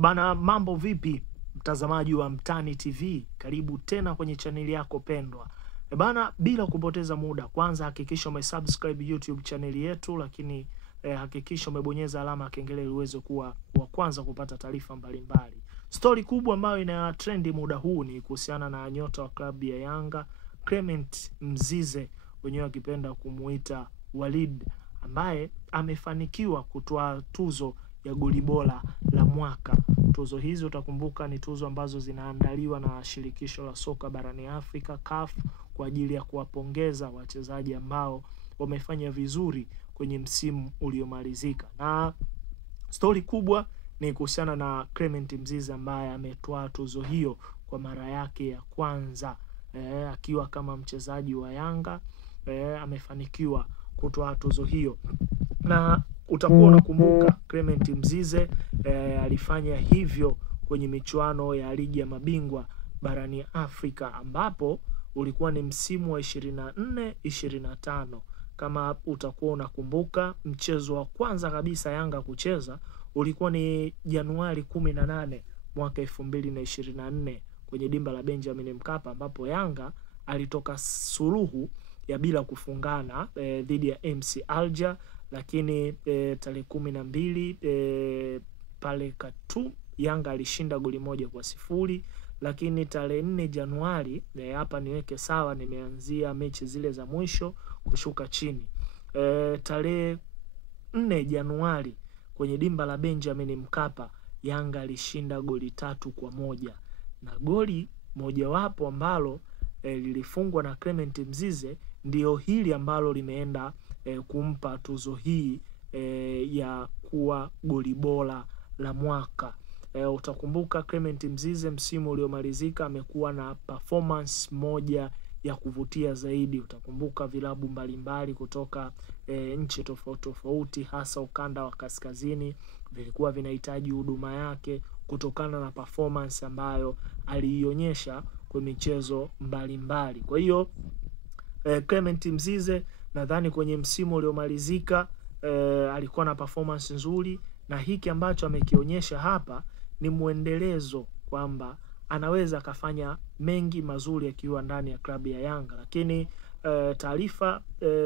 Bana, mambo vipi mtazamaji wa Mtani TV? Karibu tena kwenye chaneli yako pendwa. Bana, bila kupoteza muda, kwanza hakikisha umesubscribe YouTube chaneli yetu, lakini hakikisha umebonyeza alama ya kengele ili uweze kuwa wa kwanza kupata taarifa mbalimbali. Story kubwa ambayo ina trendi muda huu ni kuhusiana na nyota wa klabu ya Yanga Clement Mzize, wenyewe akipenda kumuita Walid, ambaye amefanikiwa kutoa tuzo ya goli bora la mwaka. Tuzo hizi utakumbuka ni tuzo ambazo zinaandaliwa na shirikisho la soka barani Afrika CAF kwa ajili ya kuwapongeza wachezaji ambao wamefanya vizuri kwenye msimu uliomalizika. Na stori kubwa ni kuhusiana na Clement Mzize ambaye ametoa tuzo hiyo kwa mara yake ya kwanza akiwa kama mchezaji wa Yanga. Amefanikiwa kutoa tuzo hiyo, na utakuwa unakumbuka Clement Mzize alifanya hivyo kwenye michuano ya ligi ya mabingwa barani Afrika, ambapo ulikuwa ni msimu wa 24-25. Kama utakuwa unakumbuka, mchezo wa kwanza kabisa Yanga kucheza ulikuwa ni Januari 18 mwaka 2024 kwenye dimba la Benjamin Mkapa, ambapo Yanga alitoka suluhu ya bila kufungana dhidi ya MC Alger, lakini tarehe 12 pale Khartoum Yanga alishinda goli 1-0. Lakini tarehe 4 Januari, hapa niweke sawa, nimeanzia mechi zile za mwisho kushuka chini. Tarehe 4 Januari kwenye dimba la Benjamin Mkapa Yanga alishinda goli 3-1, na goli mojawapo ambalo lilifungwa na Clement Mzize ndio hili ambalo limeenda kumpa tuzo hii ya kuwa goli bora la mwaka. Utakumbuka Clement Mzize msimu uliomalizika amekuwa na performance moja ya kuvutia zaidi. Utakumbuka vilabu mbalimbali kutoka nchi tofauti hasa ukanda wa kaskazini vilikuwa vinahitaji huduma yake kutokana na performance ambayo aliionyesha kwa michezo mbalimbali. Kwa hiyo Clement Mzize nadhani kwenye msimu uliomalizika alikuwa na performance nzuri, na hiki ambacho amekionyesha hapa ni muendelezo kwamba anaweza akafanya mengi mazuri akiwa ndani ya klabu ya Yanga. Lakini taarifa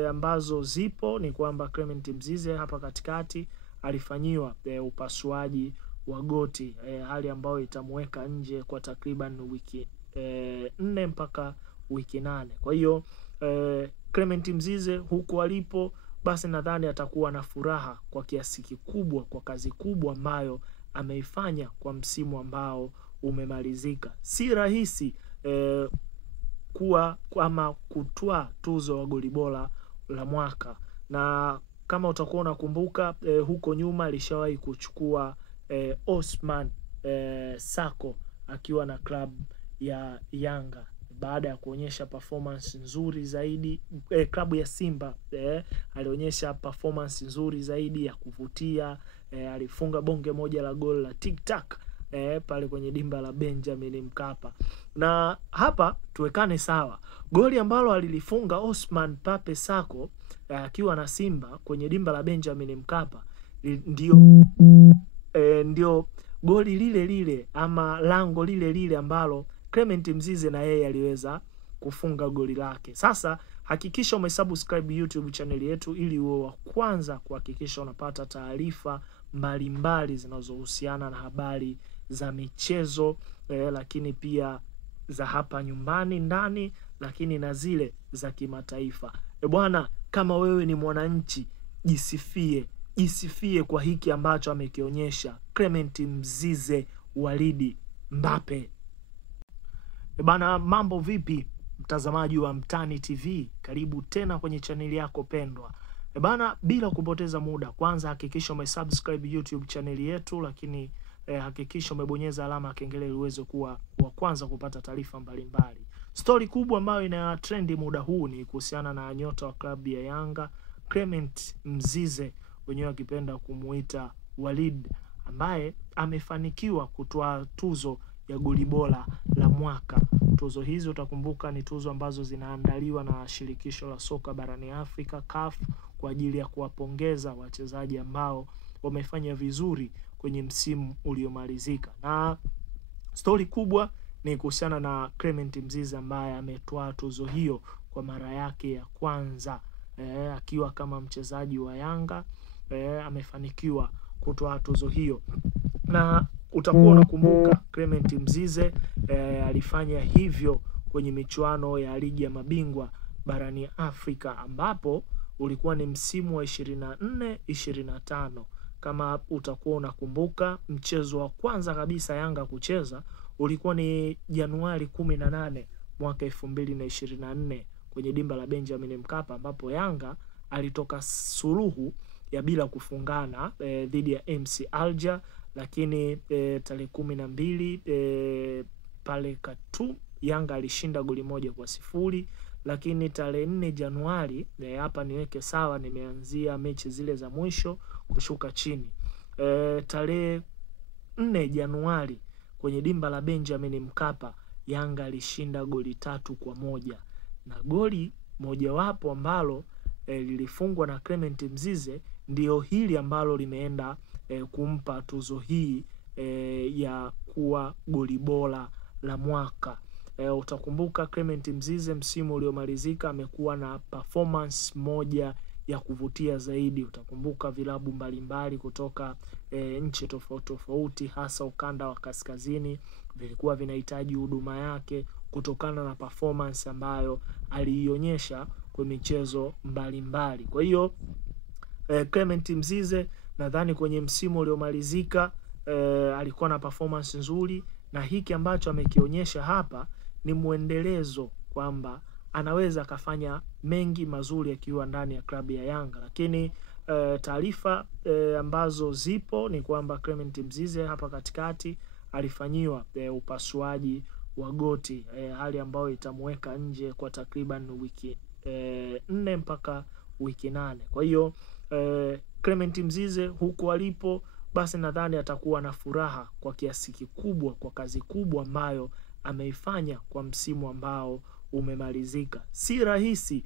ambazo zipo ni kwamba Clement Mzize hapa katikati alifanyiwa upasuaji wa goti, hali ambayo itamweka nje kwa takriban wiki 4 mpaka wiki 8. Kwa hiyo Clement Mzize huku alipo, basi nadhani atakuwa na furaha kwa kiasi kikubwa kwa kazi kubwa ambayo ameifanya kwa msimu ambao umemalizika. Si rahisi kuwa ama kutwaa tuzo wa goli bora la mwaka, na kama utakuwa unakumbuka huko nyuma alishawahi kuchukua Osman Sako akiwa na klabu ya Yanga baada ya kuonyesha performance nzuri zaidi. Klabu ya Simba alionyesha performance nzuri zaidi ya kuvutia. Alifunga bonge moja la goli la tic-tac pale kwenye dimba la Benjamin Mkapa. Na hapa tuwekane sawa, goli ambalo alilifunga Osman Pape Sako akiwa na Simba kwenye dimba la Benjamin Mkapa ndio goli lile ama lango lile ambalo Clement Mzize na yeye aliweza kufunga goli lake. Sasa hakikisha umesubscribe YouTube channel yetu ili uwe wa kwanza kuhakikisha unapata taarifa mbalimbali zinazohusiana na habari za michezo, lakini pia za hapa nyumbani ndani, lakini na zile za kimataifa. Bwana, kama wewe ni mwananchi, jisifie kwa hiki ambacho amekionyesha Clement Mzize Walidi Mbappe. Bana, mambo vipi mtazamaji wa Mtani TV? Karibu tena kwenye chaneli yako pendwa. Bana, bila kupoteza muda, kwanza hakikisha umesubscribe YouTube chaneli yetu, lakini hakikisha umebonyeza alama ya kengele ili uweze kuwa wa kwanza kupata taarifa mbalimbali. Story kubwa ambayo ina trendi muda huu ni kuhusiana na nyota wa klabu ya Yanga Clement Mzize, wenyewe akipenda kumuita Walid, ambaye amefanikiwa kutoa tuzo ya goli bora la mwaka. Tuzo hizi utakumbuka ni tuzo ambazo zinaandaliwa na shirikisho la soka barani Afrika CAF kwa ajili ya kuwapongeza wachezaji ambao wamefanya vizuri kwenye msimu uliomalizika. Na stori kubwa ni kuhusiana na Clement Mzize ambaye ametoa tuzo hiyo kwa mara yake ya kwanza akiwa kama mchezaji wa Yanga. Amefanikiwa kutoa tuzo hiyo, na utakuwa unakumbuka Clement Mzize alifanya hivyo kwenye michuano ya ligi ya mabingwa barani Afrika, ambapo ulikuwa ni msimu wa 24-25. Kama utakuwa unakumbuka, mchezo wa kwanza kabisa Yanga kucheza ulikuwa ni Januari 18 mwaka 2024 kwenye dimba la Benjamin Mkapa, ambapo Yanga alitoka suluhu ya bila kufungana dhidi ya MC Alger, lakini tarehe 12 pale Khartoum Yanga alishinda goli 1-0. Lakini tarehe 4 Januari, hapa niweke sawa, nimeanzia mechi zile za mwisho kushuka chini. Tarehe 4 Januari kwenye dimba la Benjamin Mkapa Yanga alishinda goli 3-1, na goli mojawapo ambalo lilifungwa na Clement Mzize ndio hili ambalo limeenda kumpa tuzo hii ya kuwa goli bora la mwaka. Utakumbuka Clement Mzize msimu uliomalizika amekuwa na performance moja ya kuvutia zaidi. Utakumbuka vilabu mbalimbali kutoka nchi tofauti hasa ukanda wa kaskazini vilikuwa vinahitaji huduma yake kutokana na performance ambayo aliionyesha kwa michezo mbalimbali. Kwa hiyo Clement Mzize nadhani kwenye msimu uliomalizika alikuwa na performance nzuri, na hiki ambacho amekionyesha hapa ni muendelezo kwamba anaweza akafanya mengi mazuri akiwa ndani ya klabu ya Yanga. Lakini taarifa ambazo zipo ni kwamba Clement Mzize hapa katikati alifanyiwa upasuaji wa goti, hali ambayo itamweka nje kwa takriban wiki 4 mpaka wiki 8. Kwa hiyo Clement Mzize huku alipo, basi nadhani atakuwa na furaha kwa kiasi kikubwa kwa kazi kubwa ambayo ameifanya kwa msimu ambao umemalizika. Si rahisi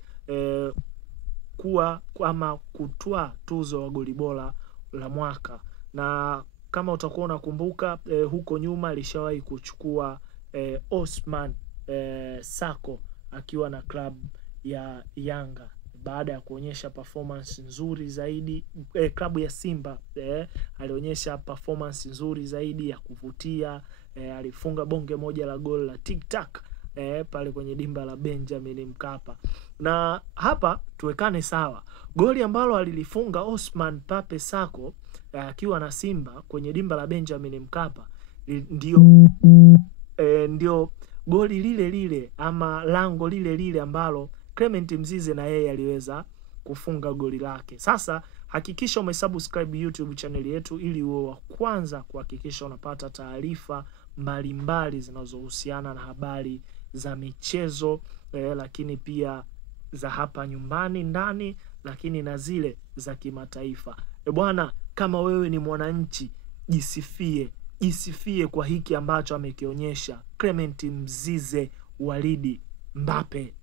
kuwa ama kutwaa tuzo wa goli bora la mwaka, na kama utakuwa unakumbuka huko nyuma alishawahi kuchukua Osman Sako akiwa na klabu ya Yanga baada ya kuonyesha performance nzuri zaidi. Klabu ya Simba alionyesha performance nzuri zaidi ya kuvutia. Alifunga bonge moja la goli la tic-tac pale kwenye dimba la Benjamin Mkapa. Na hapa tuwekane sawa, goli ambalo alilifunga Osman Pape Sako akiwa na Simba kwenye dimba la Benjamin Mkapa ndio goli lile ama lango lile ambalo Clement Mzize na yeye aliweza kufunga goli lake. Sasa hakikisha umesubscribe YouTube channel yetu ili uwe wa kwanza kuhakikisha unapata taarifa mbalimbali zinazohusiana na habari za michezo, lakini pia za hapa nyumbani ndani, lakini na zile za kimataifa. Bwana, kama wewe ni mwananchi, jisifie kwa hiki ambacho amekionyesha Clement Mzize Walidi Mbappe.